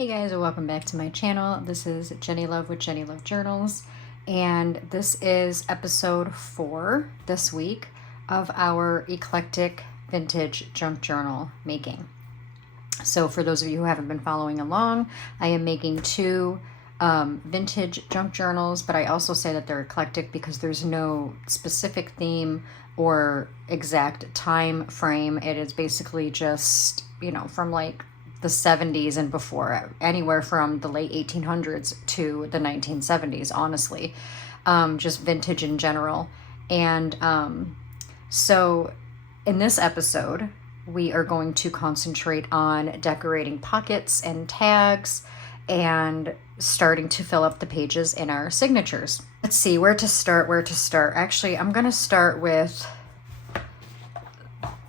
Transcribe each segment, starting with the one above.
Hey guys, welcome back to my channel. This is Jenny Love with Jenny Love Journals, and this is episode 4 this week of our Eclectic Vintage Junk Journal making. So for those of you who haven't been following along, I am making 2 vintage junk journals, but I also say that they're eclectic because there's no specific theme or exact time frame. It is basically just, from like the 70s and before, anywhere from the late 1800s to the 1970s, honestly, just vintage in general. And so in this episode, we are going to concentrate on decorating pockets and tags and starting to fill up the pages in our signatures. Let's see where to start. Actually, I'm going to start with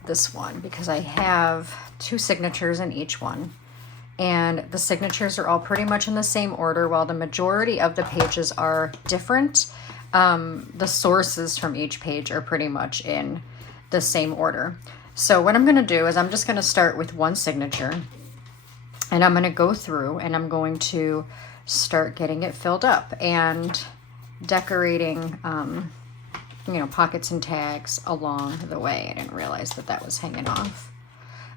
this one because I have 2 signatures in each one, and the signatures are all pretty much in the same order. While the majority of the pages are different, the sources from each page are pretty much in the same order. So what I'm going to do is I'm just going to start with one signature, and I'm going to go through and I'm going to start getting it filled up and decorating pockets and tags along the way. I didn't realize that was hanging off.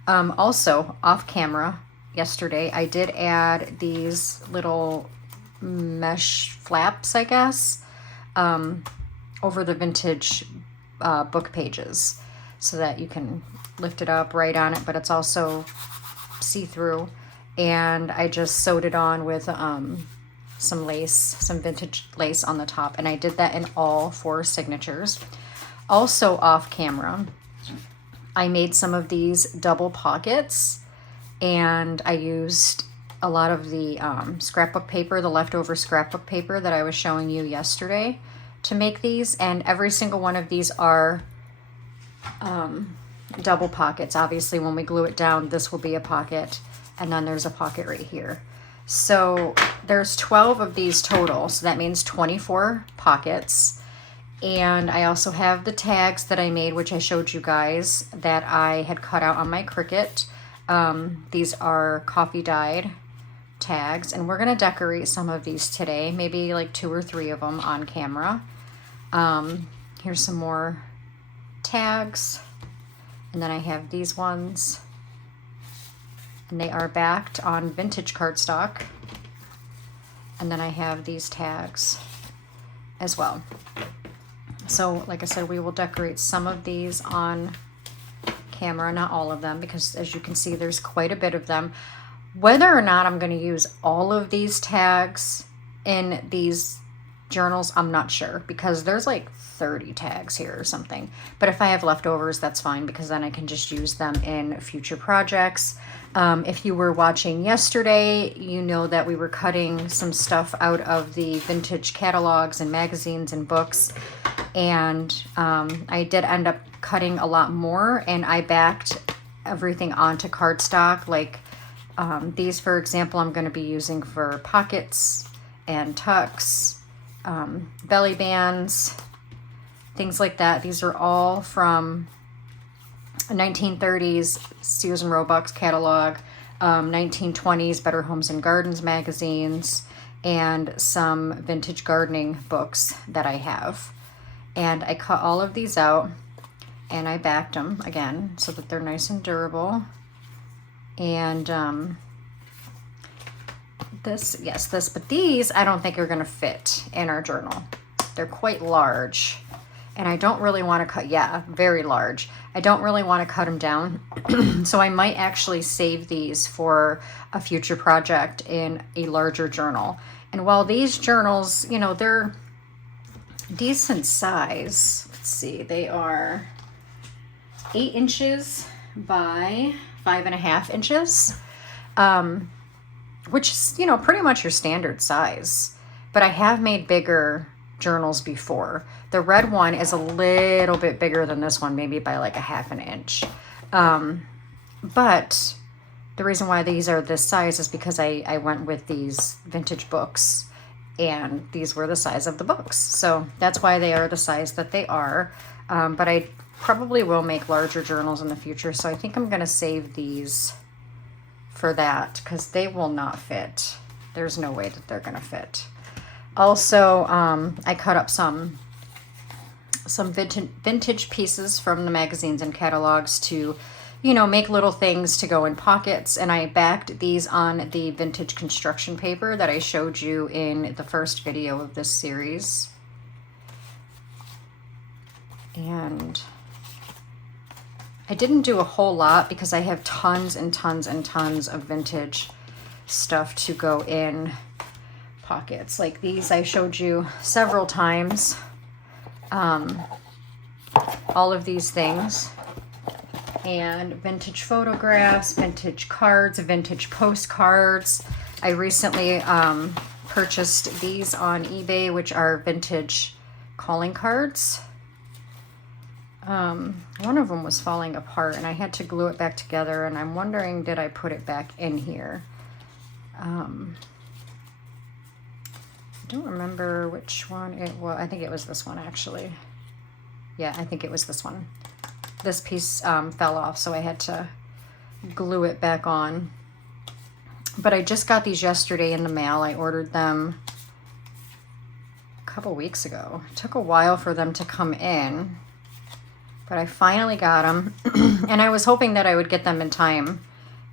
Also, off camera, yesterday, I did add these little mesh flaps, I guess, over the vintage book pages so that you can lift it up, write on it, but it's also see-through. And I just sewed it on with some vintage lace on the top, and I did that in all 4 signatures. Also off camera, I made some of these double pockets, and I used a lot of the scrapbook paper, the leftover scrapbook paper that I was showing you yesterday to make these, and every single one of these are double pockets. Obviously, when we glue it down, this will be a pocket, and then there's a pocket right here. So there's 12 of these total, so that means 24 pockets. And I also have the tags that I made, which I showed you guys, that I had cut out on my Cricut. These are coffee dyed tags, and we're gonna decorate some of these today, maybe like 2 or 3 of them on camera. Here's some more tags, and then I have these ones, and they are backed on vintage cardstock. And then I have these tags as well. So like I said, we will decorate some of these on camera, not all of them, because as you can see, there's quite a bit of them. Whether or not I'm going to use all of these tags in these journals, I'm not sure, because there's like 30 tags here or something. But if I have leftovers, that's fine, because then I can just use them in future projects. If you were watching yesterday, you know that we were cutting some stuff out of the vintage catalogs and magazines and books, and I did end up cutting a lot more, and I backed everything onto cardstock. Like these, for example, I'm going to be using for pockets and tucks, belly bands, things like that. These are all from 1930s Sears and Roebuck's catalog, 1920s Better Homes and Gardens magazines, and some vintage gardening books that I have. And I cut all of these out, and I backed them again so that they're nice and durable. And but these I don't think are going to fit in our journal. They're quite large, and I don't really want to cut, very large. I don't really want to cut them down. So I might actually save these for a future project in a larger journal. And while these journals, they're decent size, let's see, they are 8 inches by 5.5 inches, which is, pretty much your standard size. But I have made bigger journals before. The red one is a little bit bigger than this one, maybe by like 1/2 inch. But the reason why these are this size is because I went with these vintage books, and these were the size of the books. So that's why they are the size that they are. But I probably will make larger journals in the future. So I think I'm going to save these for that because they will not fit. There's no way that they're gonna fit. Also, I cut up some vintage pieces from the magazines and catalogs to, you know, make little things to go in pockets. And I backed these on the vintage construction paper that I showed you in the first video of this series. And I didn't do a whole lot because I have tons and tons and tons of vintage stuff to go in pockets. Like these I showed you several times. All of these things. And vintage photographs, vintage cards, vintage postcards. I recently purchased these on eBay, which are vintage calling cards. One of them was falling apart and I had to glue it back together, and I'm wondering, did I put it back in here? I don't remember which one it was. I think it was this one actually. Yeah, I think it was this one. This piece fell off, so I had to glue it back on. But I just got these yesterday in the mail. I ordered them a couple weeks ago. It took a while for them to come in, but I finally got them. And I was hoping that I would get them in time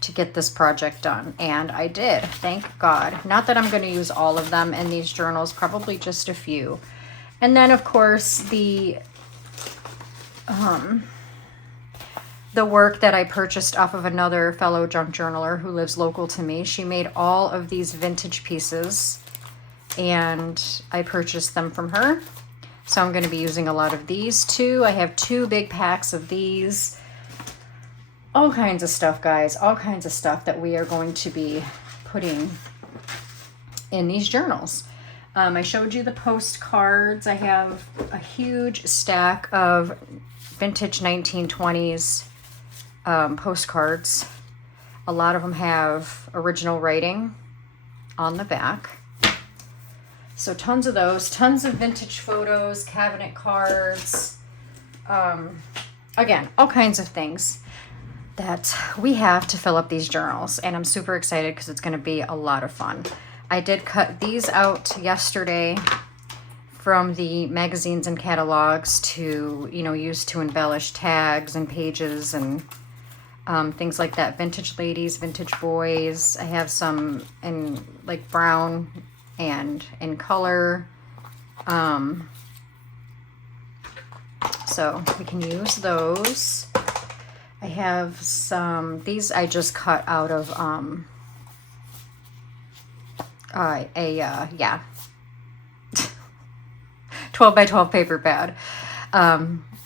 to get this project done, and I did, thank God. Not that I'm going to use all of them in these journals, probably just a few. And then of course the work that I purchased off of another fellow junk journaler who lives local to me. She made all of these vintage pieces and I purchased them from her. So I'm going to be using a lot of these too. I have 2 big packs of these. All kinds of stuff, guys. All kinds of stuff that we are going to be putting in these journals. I showed you the postcards. I have a huge stack of vintage 1920s postcards. A lot of them have original writing on the back. So tons of those, tons of vintage photos, cabinet cards. Again, all kinds of things that we have to fill up these journals, and I'm super excited because it's going to be a lot of fun. I did cut these out yesterday from the magazines and catalogs to, you know, use to embellish tags and pages and things like that. Vintage ladies, vintage boys. I have some in like brown and in color. So we can use those. I have some, these I just cut out of yeah, 12 by 12 paper pad.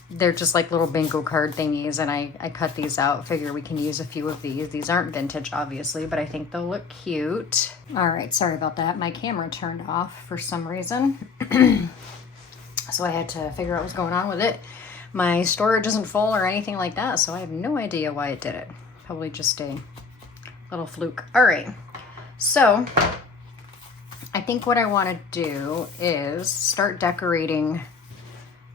They're just like little bingo card thingies, and I cut these out. Figure we can use a few of these. These aren't vintage, obviously, but I think they'll look cute. All right, sorry about that. My camera turned off for some reason. So I had to figure out what's going on with it. My storage isn't full or anything like that, so I have no idea why it did it. Probably just a little fluke. All right, so I think what I want to do is start decorating.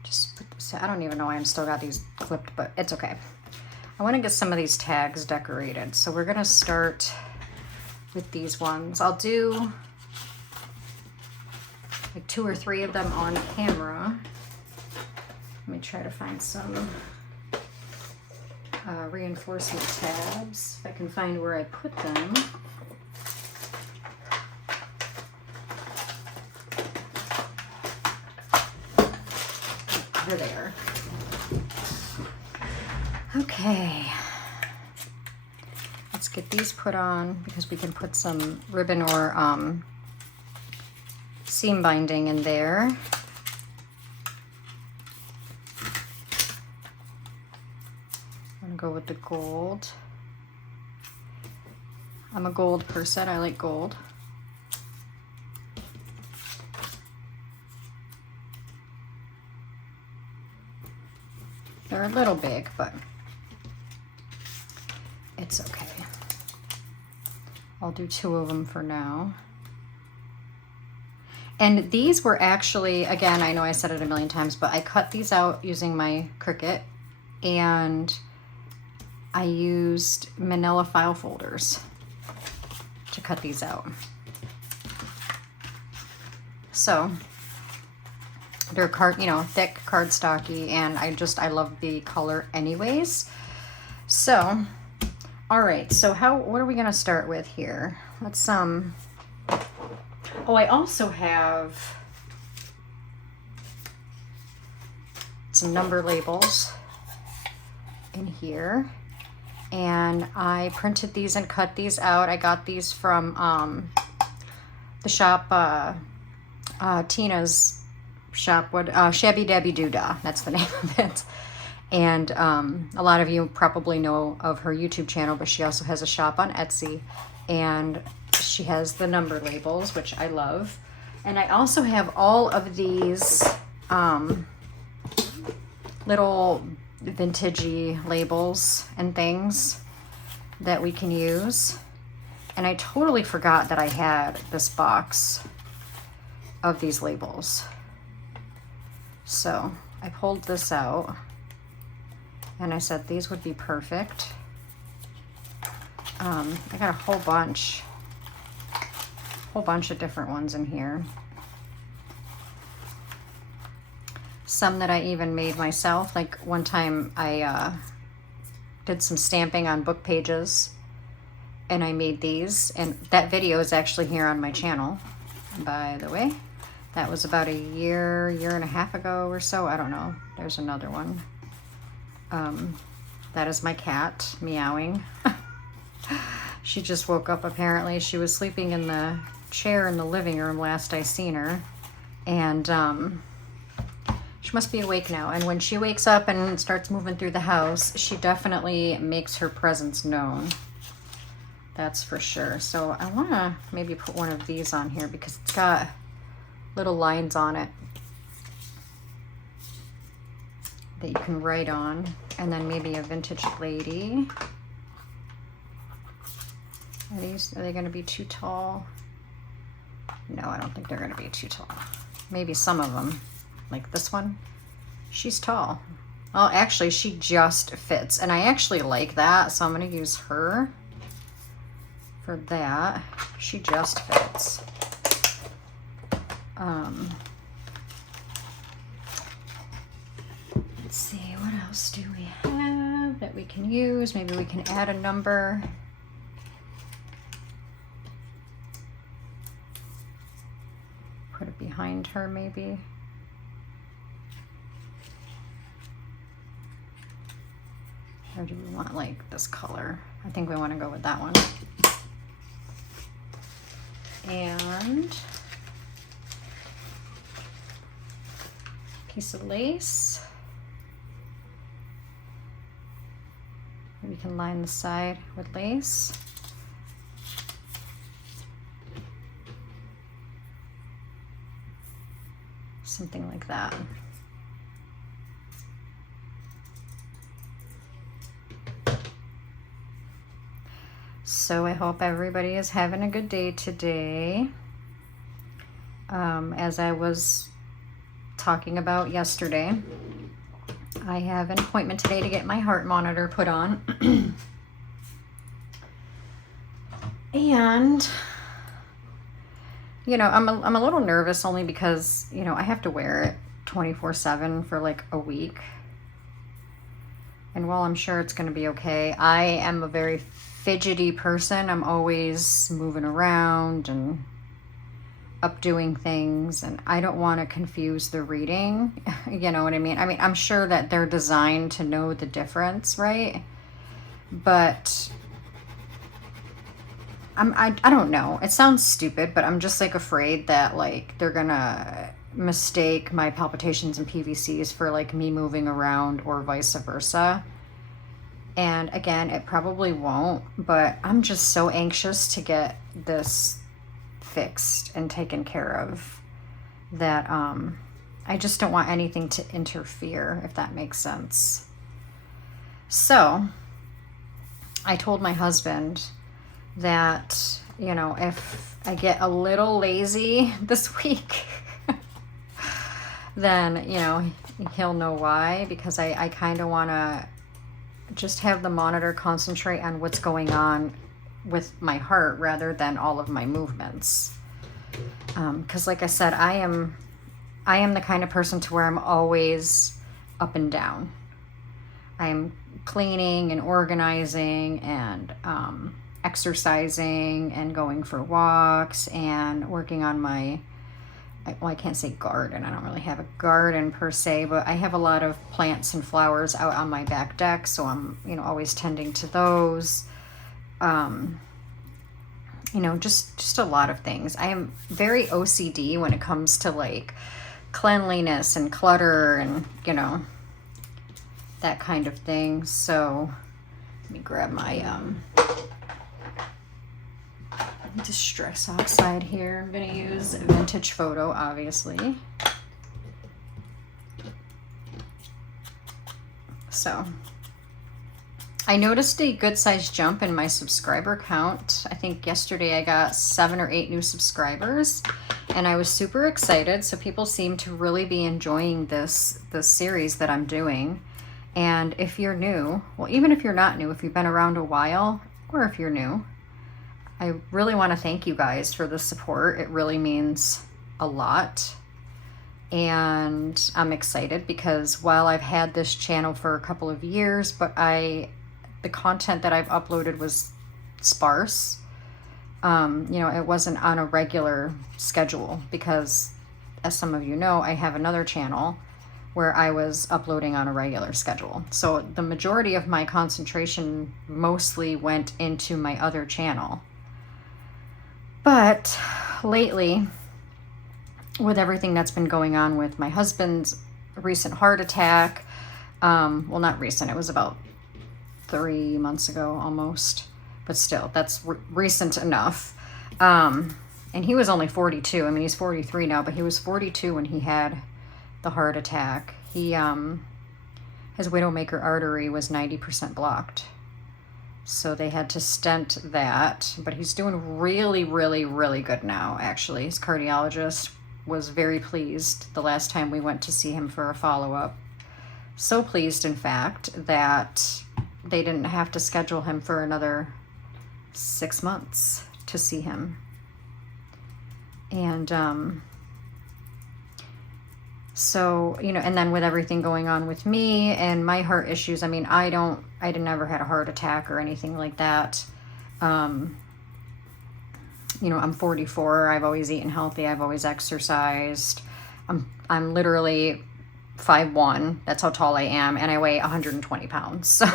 Just put this, I don't even know why I'm still got these clipped, but it's okay. I want to get some of these tags decorated. So we're going to start with these ones. I'll do like 2 or 3 of them on camera. Let me try to find some reinforcement tabs, if I can find where I put them. There they are. Okay. Let's get these put on because we can put some ribbon or seam binding in there. Go with the gold. I'm a gold person. I like gold. They're a little big, but it's okay. I'll do 2 of them for now. And these were actually, again, I know I said it a million times, but I cut these out using my Cricut, and I used manila file folders. to cut these out. So they're thick cardstocky, and I love the color anyways. So, all right, so what are we gonna start with here? Let's oh, I also have some number labels in here, and I printed these and cut these out. I got these from the shop, Tina's shop, Shabby Dabby Doodah, that's the name of it. And a lot of you probably know of her YouTube channel, but she also has a shop on Etsy, and she has the number labels, which I love. And I also have all of these little vintagey labels and things that we can use. And I totally forgot that I had this box of these labels. So I pulled this out, and I said these would be perfect. I got a whole bunch of different ones in here. Some that I even made myself. Like one time I did some stamping on book pages, and I made these, and that video is actually here on my channel, by the way. That was about a year and a half ago or so. I don't know. There's another one. That is my cat meowing. She just woke up apparently. She was sleeping in the chair in the living room last I seen her. And she must be awake now. And when she wakes up and starts moving through the house, she definitely makes her presence known. That's for sure. So I want to maybe put one of these on here because it's got little lines on it that you can write on. And then maybe a vintage lady. Are they going to be too tall? No, I don't think they're going to be too tall. Maybe some of them, like this one. She's tall. Well, actually, she just fits. And I actually like that, so I'm going to use her for that. She just fits. Let's see, what else do we have that we can use? Maybe we can add a number. Put it behind her, maybe. Or do we want like this color? I think we want to go with that one. And piece of lace. We can line the side with lace. Something like that. So I hope everybody is having a good day today. As I was talking about yesterday, I have an appointment today to get my heart monitor put on. And you know, I'm a little nervous only because, you know, I have to wear it 24/7 for like a week. And while I'm sure it's going to be okay, I am a very fidgety person. I'm always moving around and updoing things, and I don't want to confuse the reading. You know what I mean? I mean, I'm sure that they're designed to know the difference, right? But I don't know. It sounds stupid, but I'm just like afraid that like they're gonna mistake my palpitations and PVCs for like me moving around or vice versa. And again, it probably won't, but I'm just so anxious to get this fixed and taken care of that I just don't want anything to interfere, if that makes sense. So I told my husband that, you know, if I get a little lazy this week, then, you know, he'll know why, because I kind of want to just have the monitor concentrate on what's going on with my heart rather than all of my movements. Because like I said, I am the kind of person to where I'm always up and down. I'm cleaning and organizing and exercising and going for walks and working on my, well, I can't say garden. I don't really have a garden per se, but I have a lot of plants and flowers out on my back deck, so I'm, always tending to those. Just a lot of things. I am very OCD when it comes to like cleanliness and clutter and, that kind of thing. So let me grab my distress oxide here. I'm going to use Vintage Photo, obviously. So I noticed a good sized jump in my subscriber count. I think yesterday I got 7 or 8 new subscribers, and I was super excited. So people seem to really be enjoying this series that I'm doing. And if you're new, well, even if you're not new, if you've been around a while, or if you're new, I really want to thank you guys for the support. It really means a lot. And I'm excited because while I've had this channel for a couple of years, but the content that I've uploaded was sparse. It wasn't on a regular schedule because, as some of you know, I have another channel where I was uploading on a regular schedule. So the majority of my concentration mostly went into my other channel. But lately, with everything that's been going on with my husband's recent heart attack, well, not recent, it was about 3 months ago almost, but still, that's recent enough. And he was only 42. I mean, he's 43 now, but he was 42 when he had the heart attack. His widowmaker artery was 90% blocked. So they had to stent that, but he's doing really, really, really good now, actually. His cardiologist was very pleased the last time we went to see him for a follow-up. So pleased, in fact, that they didn't have to schedule him for another 6 months to see him. And so, and then with everything going on with me and my heart issues, I mean, I never had a heart attack or anything like that. I'm 44. I've always eaten healthy. I've always exercised. I'm literally 5'1". That's how tall I am. And I weigh 120 pounds. So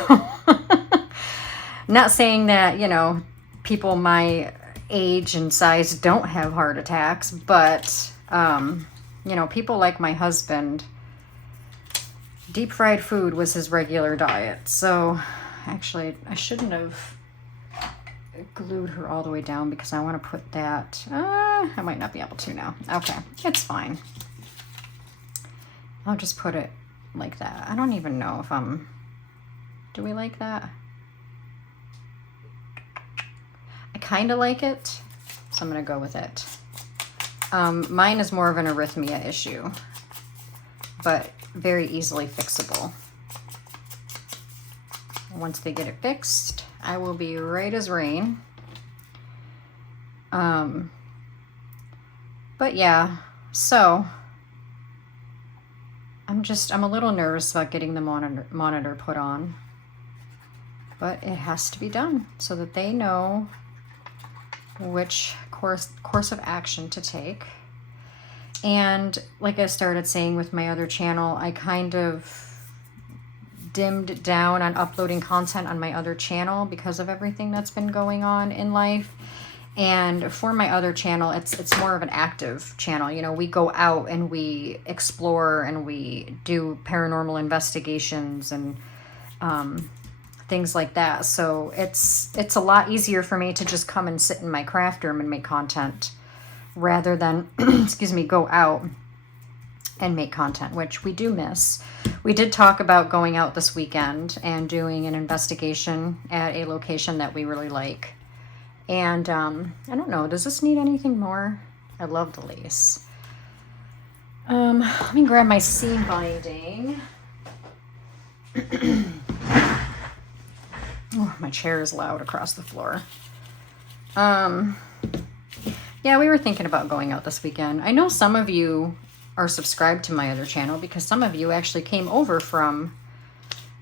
not saying that, people my age and size don't have heart attacks, but, people like my husband, deep fried food was his regular diet. So actually, I shouldn't have glued her all the way down because I want to put that, I might not be able to now. Okay, it's fine. I'll just put it like that. I don't even know if do we like that? I kind of like it, so I'm going to go with it. Mine is more of an arrhythmia issue, but very easily fixable. Once they get it fixed, I will be right as rain. But yeah, so I'm a little nervous about getting the monitor put on, but it has to be done so that they know which course of action to take. And like I started saying with my other channel, I kind of dimmed down on uploading content on my other channel because of everything that's been going on in life. And for my other channel, it's more of an active channel. We go out and we explore and we do paranormal investigations and things like that. So it's a lot easier for me to just come and sit in my craft room and make content rather than, go out and make content, which we do miss. We did talk about going out this weekend and doing an investigation at a location that we really like. And I don't know, does this need anything more? I love the lace. Let me grab my seam binding. Oh, my chair is loud across the floor. Yeah, we were thinking about going out this weekend. I know some of you are subscribed to my other channel because some of you actually came over from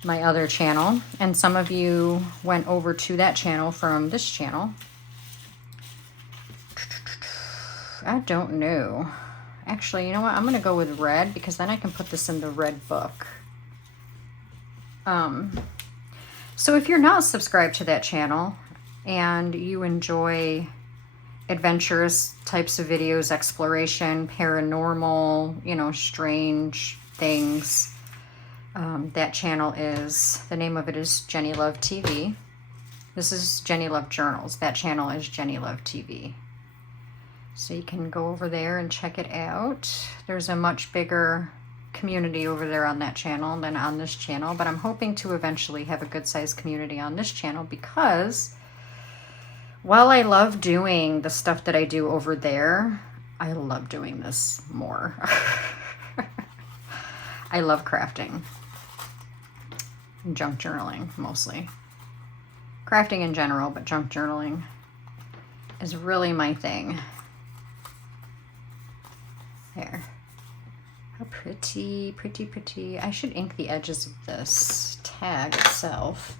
my other channel, and some of you went over to that channel from this channel. I don't know. Actually, you know what? I'm going to go with red because then I can put this in the red book. So if you're not subscribed to that channel and you enjoy adventurous types of videos, exploration, paranormal, you know, strange things, that channel is, the name of it is Jenny Love TV. This is Jenny Love Journals. That channel is Jenny Love TV. So you can go over there and check it out. There's a much bigger community over there on that channel than on this channel, but I'm hoping to eventually have a good sized community on this channel because while I love doing the stuff that I do over there, I love doing this more. I love crafting. Junk journaling, mostly. Crafting in general, but junk journaling is really my thing. There. How pretty, pretty, pretty. I should ink the edges of this tag itself.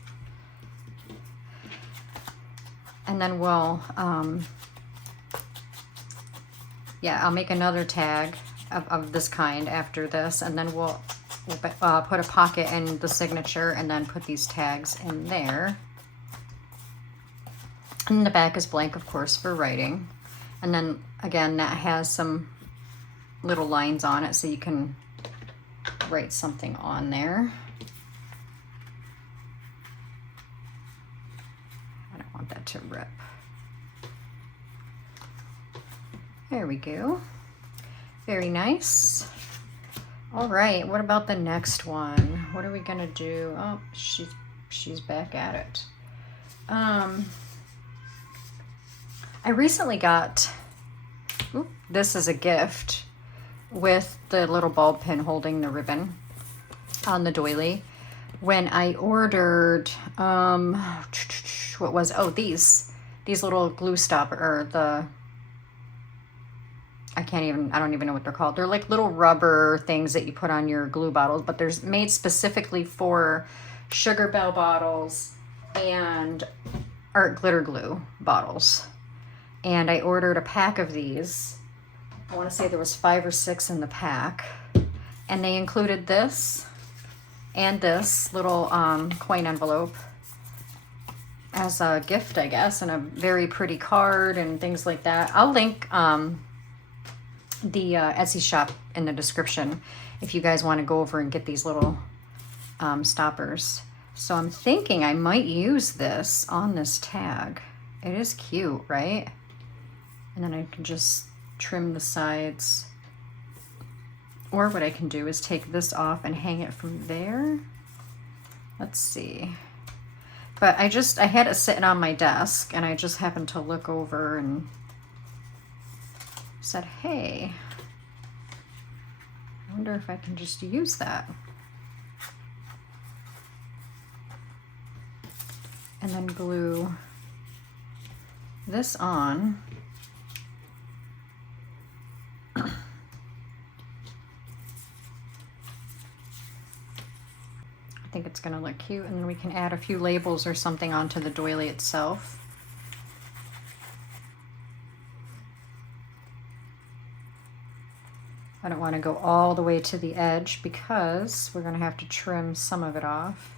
And then we'll, yeah, I'll make another tag of this kind after this, and then we'll put a pocket in the signature and then put these tags in there. And the back is blank, of course, for writing. And then, again, that has some little lines on it so you can write something on there. I don't want that to rip. There we go. Very nice. All right, what about the next one? What are we gonna do? Oh, she's back at it. I recently got, this is a gift with the little ball pin holding the ribbon on the doily. When I ordered, what was, oh, these little glue stopper, or the, I don't even know what they're called. They're like little rubber things that you put on your glue bottles, but they're made specifically for Sugar Bell bottles and art glitter glue bottles. And I ordered a pack of these. I want to say there was 5 or 6 in the pack. And they included this and this little coin envelope as a gift, I guess, and a very pretty card and things like that. I'll link the Etsy shop in the description if you guys want to go over and get these little stoppers. So I'm thinking I might use this on this tag. It is cute, right? And then I can just trim the sides. Or what I can do is take this off and hang it from there. Let's see. But I had it sitting on my desk and I just happened to look over and said, hey, I wonder if I can just use that. And then glue this on. I think it's going to look cute, and then we can add a few labels or something onto the doily itself. I don't want to go all the way to the edge because we're going to have to trim some of it off.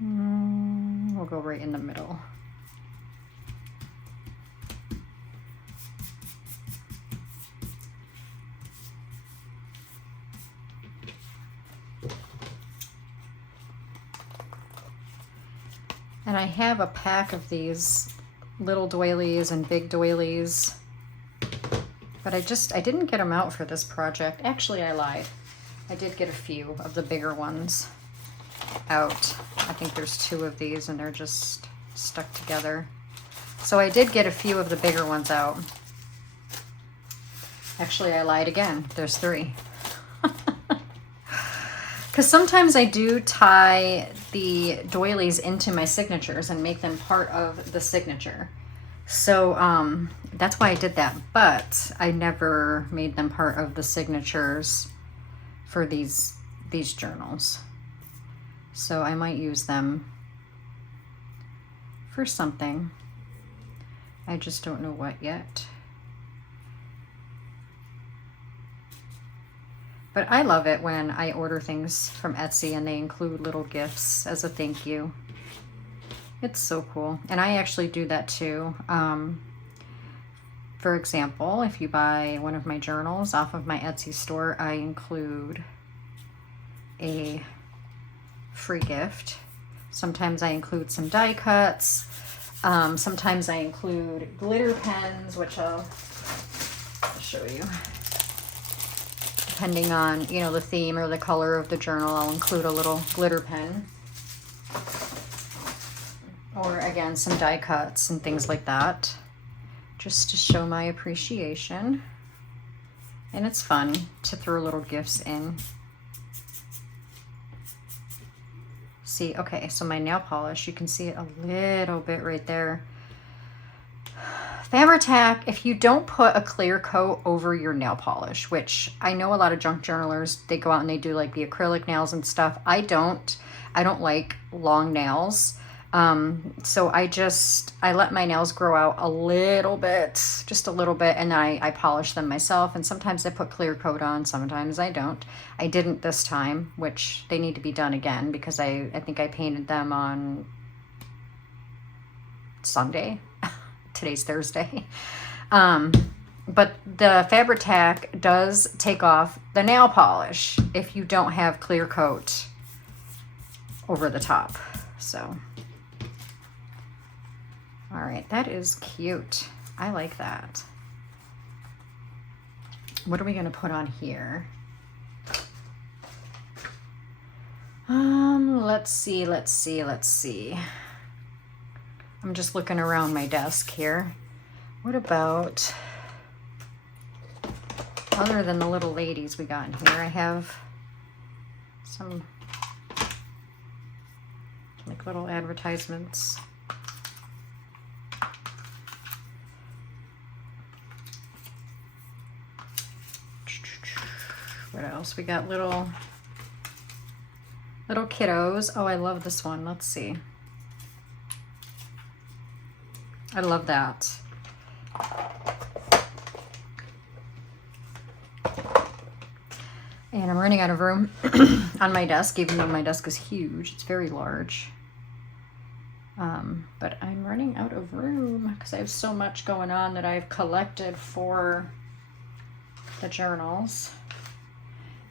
We'll go right in the middle. And I have a pack of these little doilies and big doilies, but I didn't get them out for this project. Actually, I lied. I did get a few of the bigger ones out. I think there's 2 of these and they're just stuck together. So I did get a few of the bigger ones out. Actually, I lied again. There's 3. Because sometimes I do tie the doilies into my signatures and make them part of the signature. So that's why I did that. But I never made them part of the signatures for these journals. So I might use them for something. I just don't know what yet. But I love it when I order things from Etsy and they include little gifts as a thank you. It's so cool. And I actually do that too. For example, if you buy one of my journals off of my Etsy store, I include a free gift. Sometimes I include some die cuts. Sometimes I include glitter pens, which I'll show you. Depending on, you know, the theme or the color of the journal, I'll include a little glitter pen. Or again, some die cuts and things like that, just to show my appreciation. And it's fun to throw little gifts in. See, okay, so my nail polish, you can see it a little bit right there. Fabri-Tac, if you don't put a clear coat over your nail polish, which I know a lot of junk journalers, they go out and they do like the acrylic nails and stuff. I don't like long nails. So I let my nails grow out a little bit, just a little bit, and I polish them myself. And sometimes I put clear coat on, sometimes I don't. I didn't this time, which they need to be done again because I think I painted them on Sunday. Today's Thursday. But the Fabri-Tac does take off the nail polish if you don't have clear coat over the top. So, all right, that is cute. I like that. What are we gonna put on here? Let's see. I'm just looking around my desk here. What about, other than the little ladies we got in here, I have some like little advertisements. What else? We got little kiddos. Oh, I love this one. Let's see. I love that. And I'm running out of room on my desk, even though my desk is huge. It's very large. But I'm running out of room because I have so much going on that I've collected for the journals.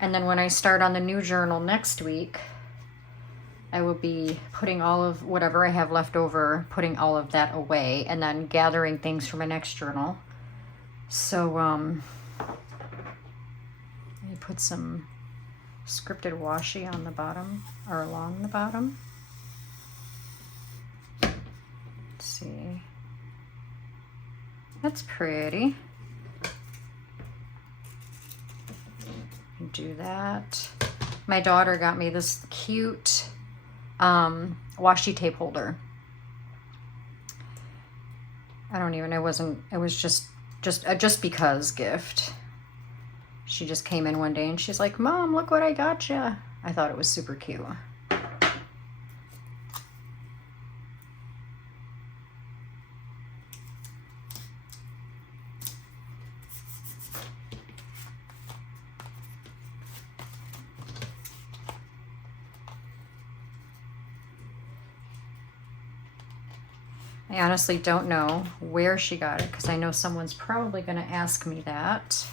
And then when I start on the new journal next week, I will be putting all of whatever I have left over, putting all of that away, and then gathering things for my next journal. So, I put some scripted washi on the bottom, or along the bottom. Let's see. That's pretty. Do that. My daughter got me this cute washi tape holder. It was just because gift. She just came in one day and she's like, "Mom, look what I got you." I thought it was super cute. I honestly don't know where she got it because I know someone's probably going to ask me that.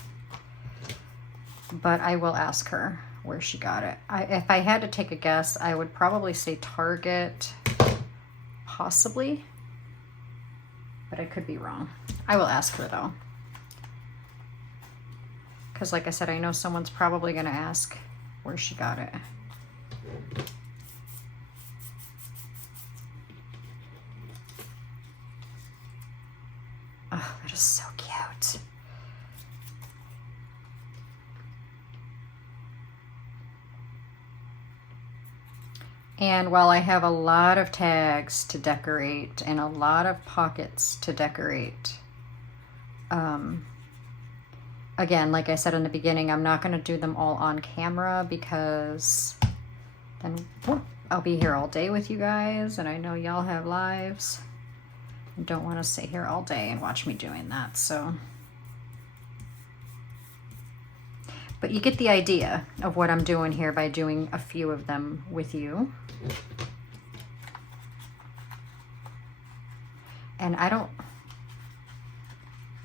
But I will ask her where she got it. If I had to take a guess, I would probably say Target, possibly. But I could be wrong. I will ask her though. Because like I said, I know someone's probably going to ask where she got it. Oh, that is so cute. And while I have a lot of tags to decorate and a lot of pockets to decorate, again, like I said in the beginning, I'm not going to do them all on camera because then I'll be here all day with you guys, and I know y'all have lives and don't want to sit here all day and watch me doing that. So, but you get the idea of what I'm doing here by doing a few of them with you. And I don't,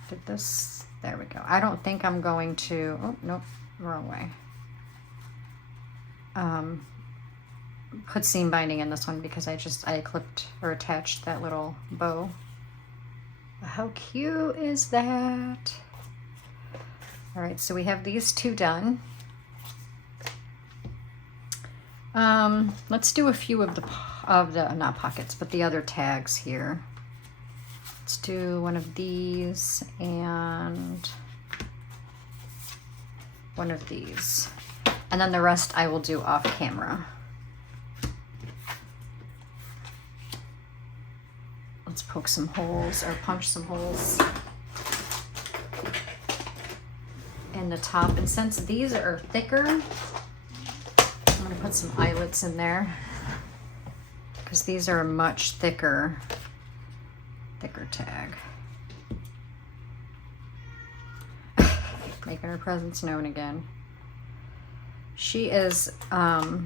did this, there we go. I don't think I'm going to, oh, nope, wrong way. Put seam binding in this one because I clipped or attached that little bow. How cute is that? All right, so we have these two done. Let's do a few of the not pockets, but the other tags here. Let's do one of these and one of these. And then the rest I will do off camera. Let's poke some holes or punch some holes in the top. And since these are thicker, I'm gonna put some eyelets in there because these are a much thicker tag. Making her presence known again. She is, her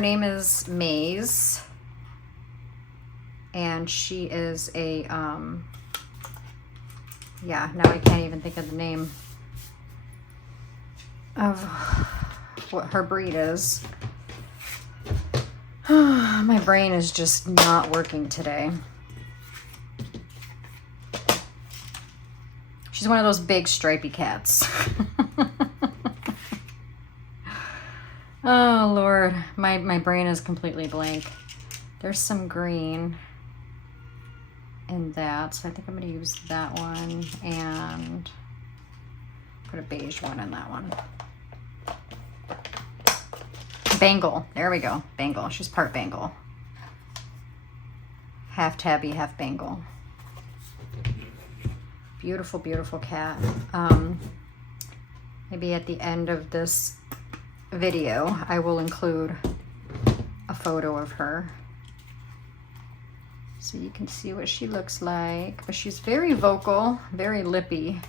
name is Maze, and she is a, yeah, now I can't even think of the name of what her breed is. My brain is just not working today. She's one of those big stripy cats. Oh Lord, my brain is completely blank. There's some green in that, so I think I'm going to use that one and put a beige one in that one. Bengal, there we go, Bengal. She's part Bengal. Half tabby, half Bengal. Beautiful, beautiful cat. Maybe at the end of this video, I will include a photo of her so you can see what she looks like. But she's very vocal, very lippy.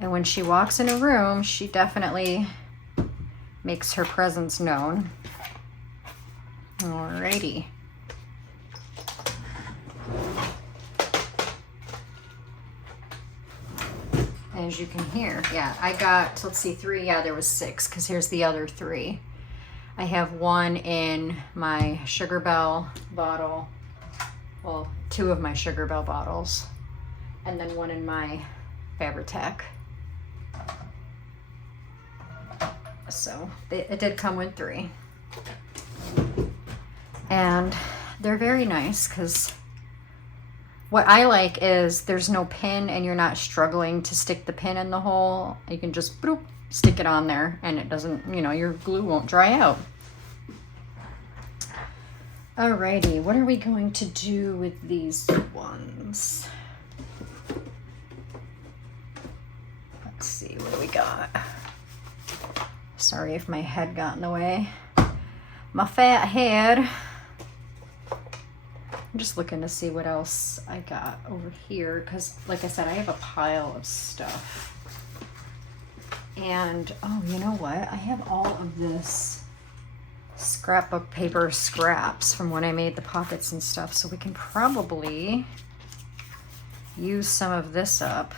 And when she walks in a room, she definitely makes her presence known. Alrighty. As you can hear, yeah, I got, let's see, 3, yeah, there was 6, because here's the other 3. I have one in my Sugar Bell bottle, well, 2 of my Sugar Bell bottles, and then one in my Fabri-Tac. So it did come with 3. And they're very nice because what I like is there's no pin and you're not struggling to stick the pin in the hole. You can just bloop, stick it on there and it doesn't, you know, your glue won't dry out. Alrighty, what are we going to do with these ones? Let's see, what do we got? Sorry if my head got in the way. My fat head. I'm just looking to see what else I got over here because, like I said, I have a pile of stuff. And, oh, you know what? I have all of this scrapbook paper scraps from when I made the pockets and stuff, so we can probably use some of this up.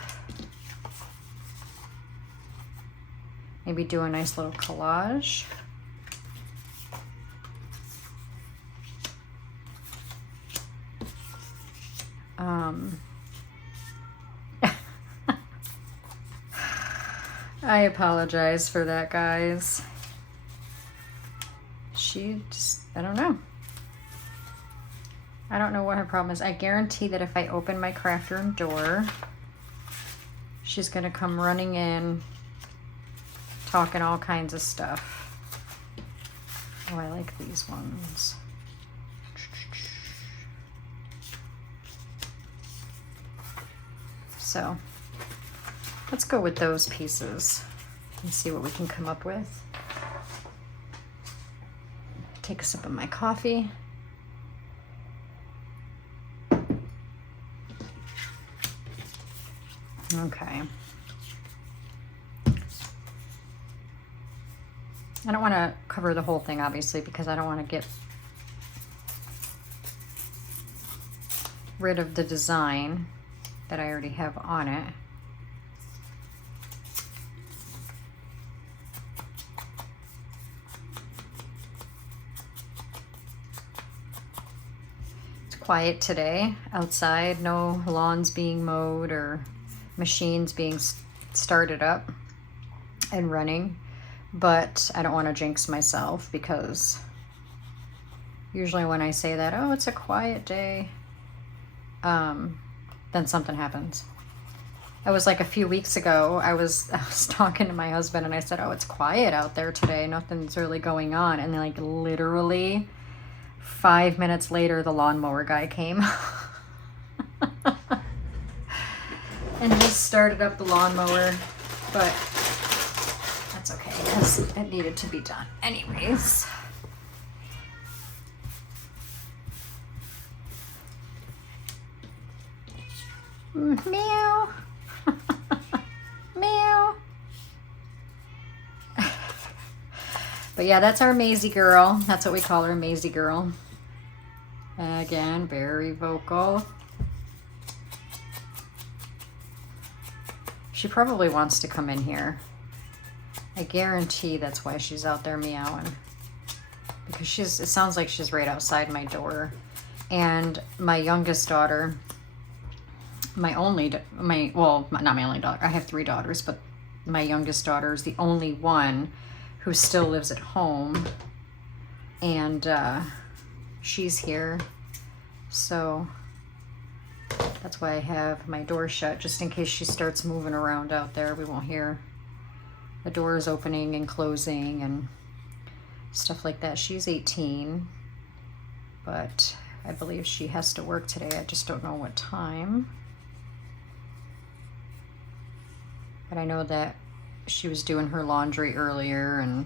Maybe do a nice little collage. I apologize for that, guys. She just, I don't know. I don't know what her problem is. I guarantee that if I open my craft room door, she's gonna come running in, talking all kinds of stuff. Oh, I like these ones. So let's go with those pieces and see what we can come up with. Take a sip of my coffee. Okay. I don't want to cover the whole thing, obviously, because I don't want to get rid of the design that I already have on it. It's quiet today outside, no lawns being mowed or machines being started up and running, but I don't want to jinx myself, because usually when I say that, oh, it's a quiet day, then something happens. It was like a few weeks ago, I was talking to my husband and I said, oh, it's quiet out there today, nothing's really going on, and then like literally 5 minutes later the lawnmower guy came and just started up the lawnmower, but that's okay because it needed to be done anyways. Meow. Meow. But yeah, that's our Maisie girl. That's what we call her, Maisie girl. Again, very vocal. She probably wants to come in here. I guarantee that's why she's out there meowing. Because it sounds like she's right outside my door. And my youngest daughter, well, not my only daughter, I have 3 daughters, but my youngest daughter is the only one who still lives at home, and she's here, so that's why I have my door shut, just in case she starts moving around out there. We won't hear the doors opening and closing and stuff like that. She's 18, but I believe she has to work today. I just don't know what time. But I know that she was doing her laundry earlier and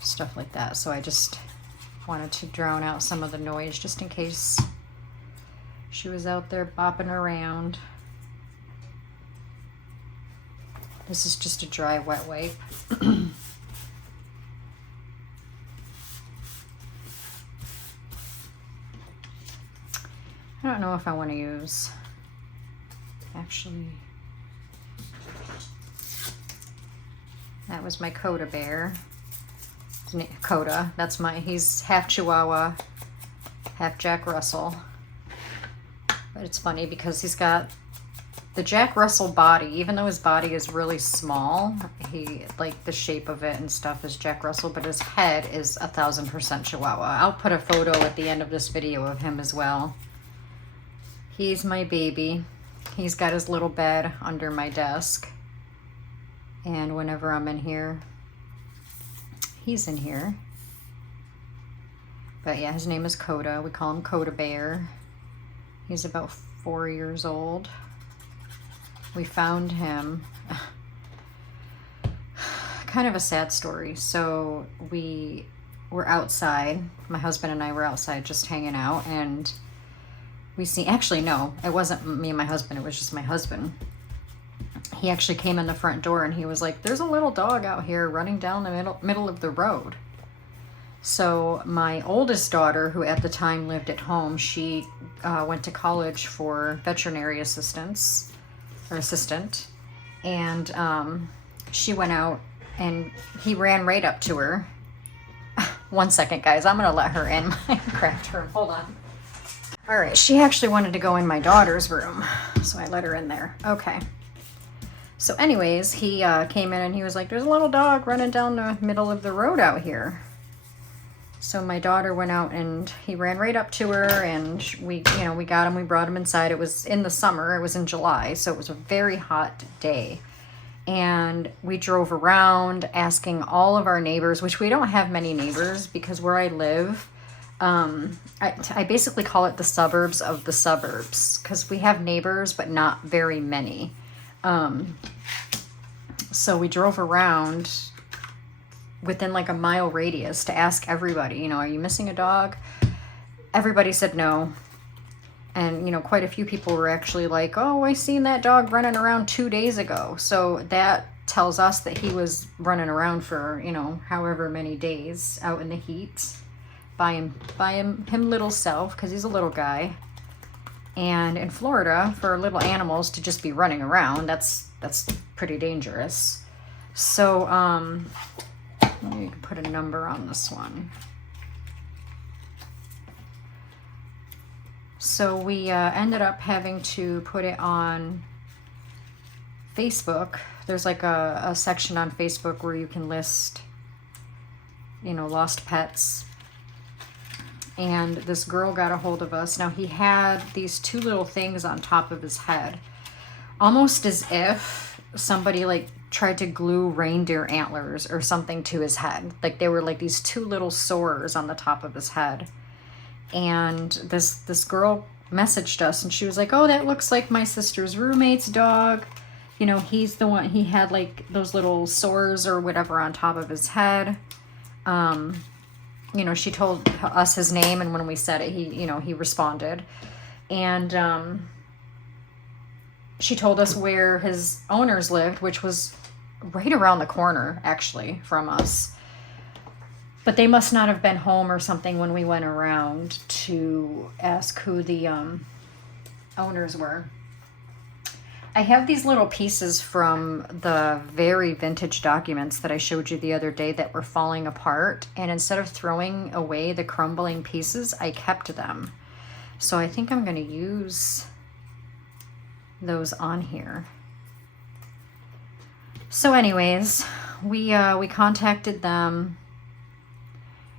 stuff like that. So I just wanted to drown out some of the noise just in case she was out there bopping around. This is just a dry wet wipe. I don't know if I want to use, actually, that was my Coda bear. Coda, he's half Chihuahua, half Jack Russell. But it's funny because he's got the Jack Russell body, even though his body is really small, like the shape of it and stuff is Jack Russell, but his head is 1000% Chihuahua. I'll put a photo at the end of this video of him as well. He's my baby. He's got his little bed under my desk. And whenever I'm in here, he's in here. But yeah, his name is Coda. We call him Coda Bear. He's about 4 years old. We found him. Kind of a sad story. So we were outside. My husband and I were outside just hanging out, and actually no, it wasn't me and my husband, it was just my husband. He actually came in the front door and he was like, there's a little dog out here running down the middle of the road. So my oldest daughter, who at the time lived at home, she went to college for veterinary assistant, and she went out and he ran right up to her. 1 second, guys, I'm gonna let her in my craft room. Hold on. All right, she actually wanted to go in my daughter's room, so I let her in there. Okay. So anyways, he came in and he was like, there's a little dog running down the middle of the road out here. So my daughter went out and he ran right up to her, and we got him, we brought him inside. It was in the summer, it was in July, so it was a very hot day. And we drove around asking all of our neighbors, which we don't have many neighbors because where I live, I basically call it the suburbs of the suburbs because we have neighbors, but not very many. So we drove around within like a mile radius to ask everybody, you know, are you missing a dog? Everybody said no. And, you know, quite a few people were actually like, oh, I seen that dog running around 2 days ago. So that tells us that he was running around for, you know, however many days out in the heat by him little self, because he's a little guy. And in Florida, for little animals to just be running around, that's pretty dangerous. So, you can put a number on this one. So we ended up having to put it on Facebook. There's like a section on Facebook where you can list, you know, lost pets. And this girl got a hold of us. Now he had these two little things on top of his head, almost as if somebody like tried to glue reindeer antlers or something to his head. Like they were like these two little sores on the top of his head. And this girl messaged us and she was like, oh, that looks like my sister's roommate's dog. You know, he's the one, he had like those little sores or whatever on top of his head. You know, she told us his name, and when we said it, he responded. And she told us where his owners lived, which was right around the corner, actually, from us. But they must not have been home or something when we went around to ask who the owners were. I have these little pieces from the very vintage documents that I showed you the other day that were falling apart. And instead of throwing away the crumbling pieces, I kept them. So I think I'm going to use those on here. So anyways, we contacted them.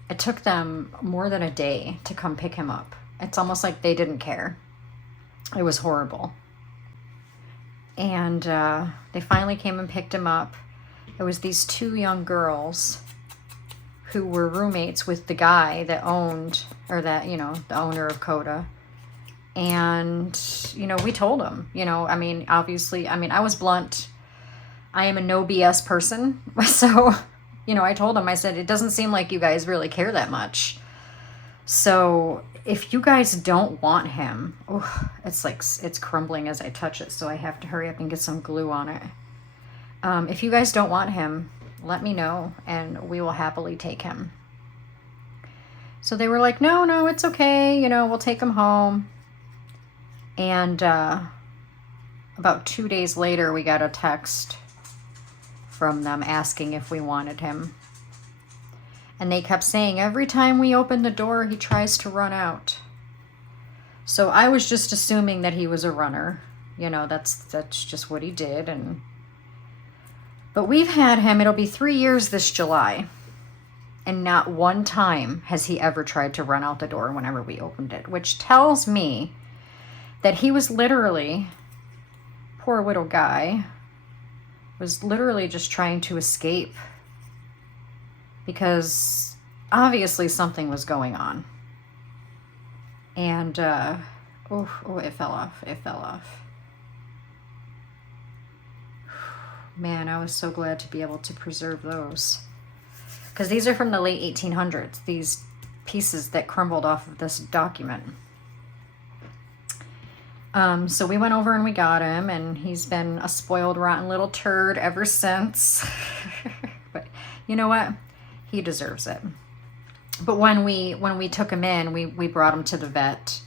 It took them more than a day to come pick him up. It's almost like they didn't care. It was horrible. And they finally came and picked him up. It was these two young girls who were roommates with the guy that owned, or that, you know, the owner of Coda. And, you know, we told him, you know, I mean, obviously, I mean, I was blunt. I am a no BS person. So, you know, I told him, I said, it doesn't seem like you guys really care that much. So if you guys don't want him, it's like, it's crumbling as I touch it. So I have to hurry up and get some glue on it. If you guys don't want him, let me know and we will happily take him. So they were like, no, it's okay. You know, we'll take him home. And about 2 days later, we got a text from them asking if we wanted him. And they kept saying, every time we open the door, he tries to run out. So I was just assuming that he was a runner. You know, that's just what he did. But we've had him, it'll be 3 years this July. And not one time has he ever tried to run out the door whenever we opened it, which tells me that he was literally, poor little guy, was literally just trying to escape. Because obviously something was going on. And, it fell off. Man, I was so glad to be able to preserve those. Because these are from the late 1800s, these pieces that crumbled off of this document. So we went over and we got him, and he's been a spoiled, rotten little turd ever since. But you know what? He deserves it. But when we took him in, we brought him to the vet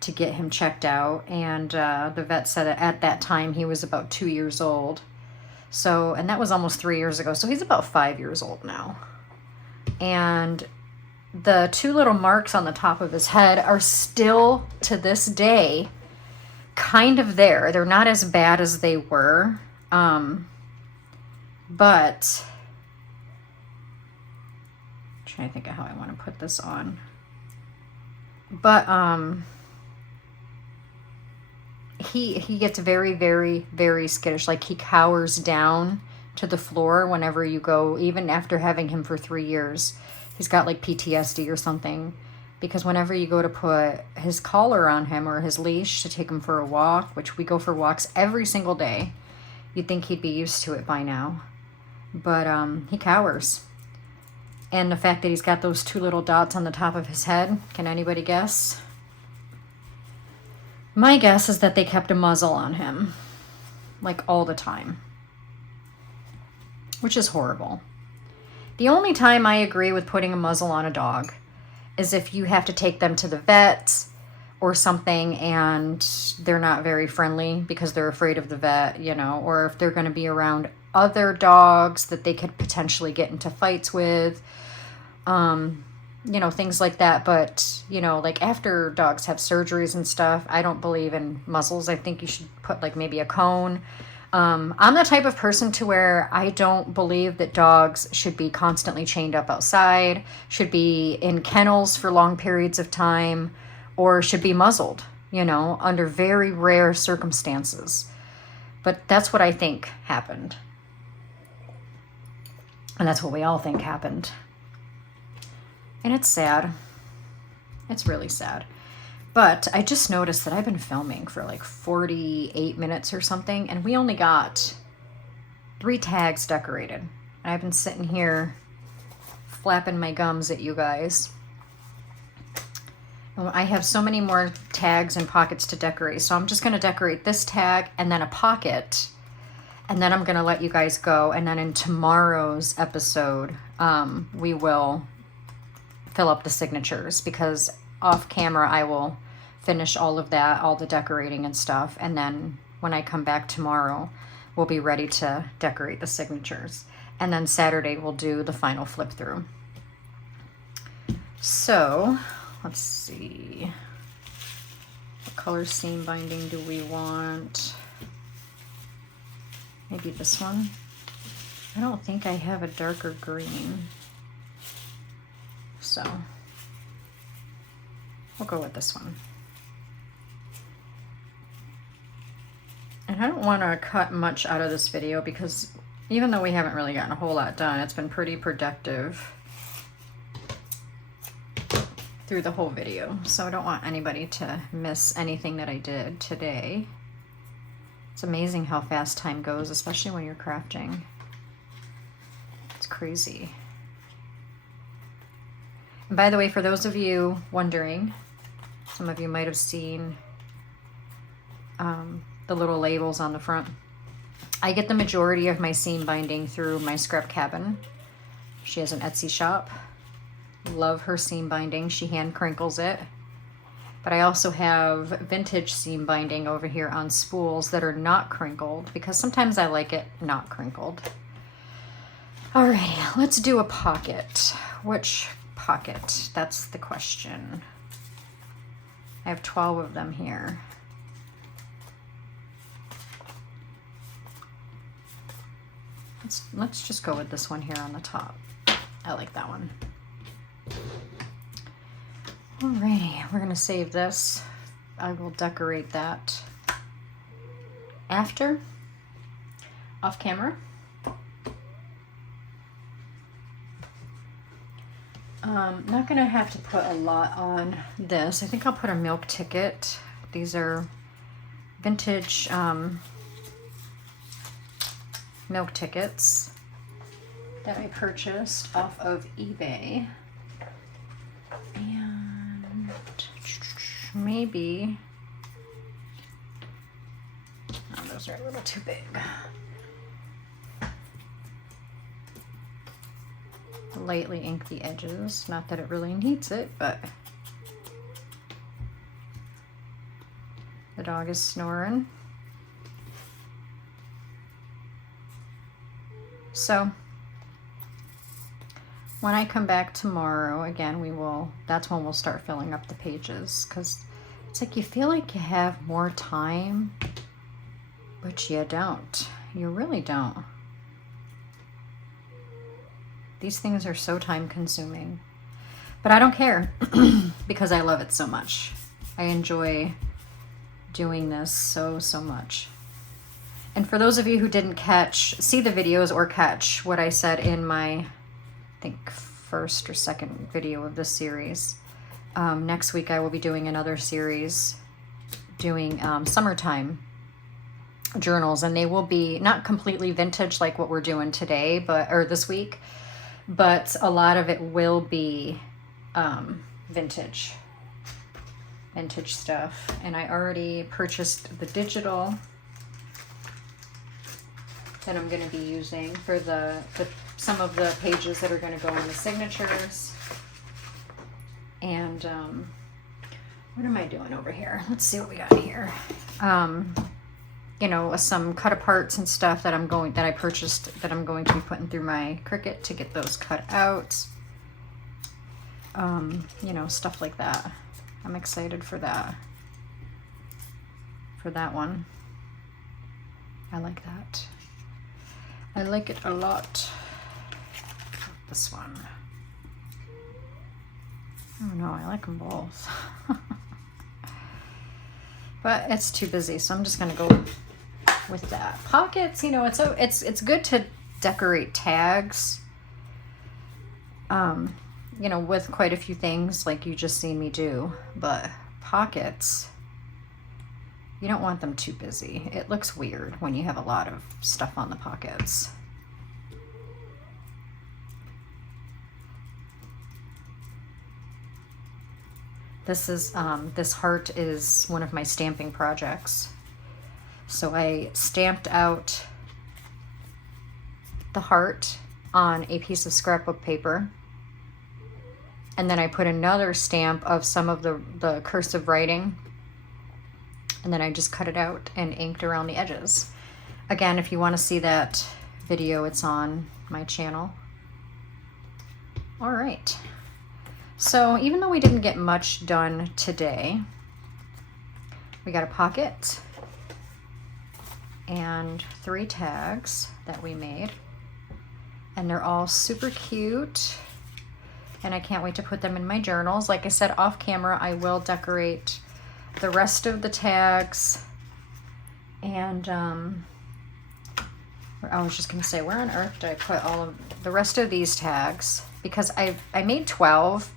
to get him checked out. And the vet said that at that time he was about 2 years old. So, and that was almost 3 years ago. So he's about 5 years old now. And the two little marks on the top of his head are still, to this day, kind of there. They're not as bad as they were. But trying to think of how I want to put this on. But he gets very, very, very skittish. Like, he cowers down to the floor whenever you go, even after having him for 3 years. He's got like PTSD or something, because whenever you go to put his collar on him or his leash to take him for a walk, which we go for walks every single day, you'd think he'd be used to it by now. But he cowers. And the fact that he's got those 2 little dots on the top of his head, can anybody guess? My guess is that they kept a muzzle on him, like all the time, which is horrible. The only time I agree with putting a muzzle on a dog is if you have to take them to the vet or something and they're not very friendly because they're afraid of the vet, you know, or if they're going to be around other dogs that they could potentially get into fights with, you know, things like that. But, you know, like after dogs have surgeries and stuff, I don't believe in muzzles. I think you should put like maybe a cone. I'm the type of person to where I don't believe that dogs should be constantly chained up outside, should be in kennels for long periods of time, or should be muzzled, you know, under very rare circumstances. But that's what I think happened. And that's what we all think happened. And it's sad. It's really sad. But I just noticed that I've been filming for like 48 minutes or something, and we only got 3 tags decorated. And I've been sitting here flapping my gums at you guys. And I have so many more tags and pockets to decorate, so I'm just going to decorate this tag and then a pocket, and then I'm going to let you guys go. And then in tomorrow's episode, we will fill up the signatures, because off camera I will finish all of that, all the decorating and stuff, and then when I come back tomorrow we'll be ready to decorate the signatures, and then Saturday we'll do the final flip through. So let's see, what color seam binding do we want? Maybe this one. I don't think I have a darker green, so we'll go with this one. And I don't want to cut much out of this video, because even though we haven't really gotten a whole lot done, it's been pretty productive through the whole video. So I don't want anybody to miss anything that I did today. It's amazing how fast time goes, especially when you're crafting. It's crazy. And by the way, for those of you wondering, some of you might have seen the little labels on the front. I get the majority of my seam binding through my scrap cabin. She has an Etsy shop. Love her seam binding. She hand crinkles it. But I also have vintage seam binding over here on spools that are not crinkled, because sometimes I like it not crinkled. Alrighty, let's do a pocket. Which pocket? That's the question. I have 12 of them here. Let's just go with this one here on the top. I like that one. Alrighty, we're gonna save this. I will decorate that after, off camera. Not gonna have to put a lot on this. I think I'll put a milk ticket. These are vintage milk tickets that I purchased off of eBay. And maybe, oh, those are a little too big. Lightly ink the edges, not that it really needs it, but the dog is snoring. So when I come back tomorrow, again, that's when we'll start filling up the pages, because it's like you feel like you have more time, but you don't. You really don't. These things are so time consuming, but I don't care because I love it so much. I enjoy doing this so much. And for those of you who didn't see the videos or catch what I said in my, I think, first or second video of this series, next week I will be doing another series doing summertime journals, and they will be not completely vintage like what we're doing today, or this week, but a lot of it will be vintage stuff. And I already purchased the digital that I'm going to be using for some of the pages that are going to go in the signatures. And what am I doing over here? Let's see what we got here. You know, some cut aparts and stuff that I purchased that I'm going to be putting through my Cricut to get those cut out. You know, stuff like that. I'm excited for that. For that one. I like that. I like it a lot. This one. Oh no, I like them both. But it's too busy, so I'm just gonna go with that. Pockets, you know, it's good to decorate tags. You know, with quite a few things like you just seen me do, but pockets, you don't want them too busy. It looks weird when you have a lot of stuff on the pockets. This heart is one of my stamping projects. So I stamped out the heart on a piece of scrapbook paper. And then I put another stamp of some of the cursive writing. And then I just cut it out and inked around the edges. Again, if you want to see that video, it's on my channel. All right. So even though we didn't get much done today, we got a pocket and 3 tags that we made. And they're all super cute. And I can't wait to put them in my journals. Like I said, off camera, I will decorate the rest of the tags. And I was just gonna say, where on earth did I put all of the rest of these tags? Because I made 12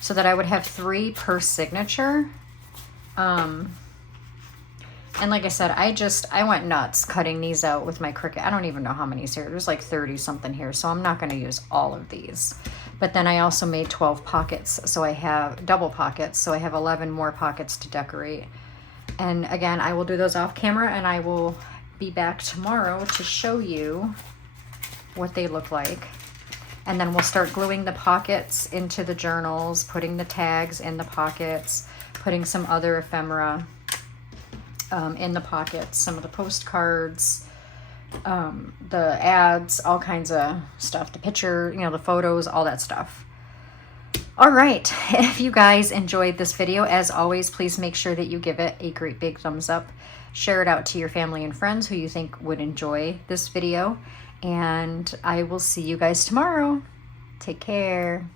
so that I would have 3 per signature. And like I said, I went nuts cutting these out with my Cricut. I don't even know how many's here. There's like 30 something here, so I'm not gonna use all of these. But then I also made 12 pockets, so I have double pockets, so I have 11 more pockets to decorate. And again, I will do those off camera, and I will be back tomorrow to show you what they look like. And then we'll start gluing the pockets into the journals, putting the tags in the pockets, putting some other ephemera in the pockets, some of the postcards, the ads, all kinds of stuff, the picture, you know, the photos, all that stuff. All right, if you guys enjoyed this video, as always, please make sure that you give it a great big thumbs up. Share it out to your family and friends who you think would enjoy this video. And I will see you guys tomorrow. Take care.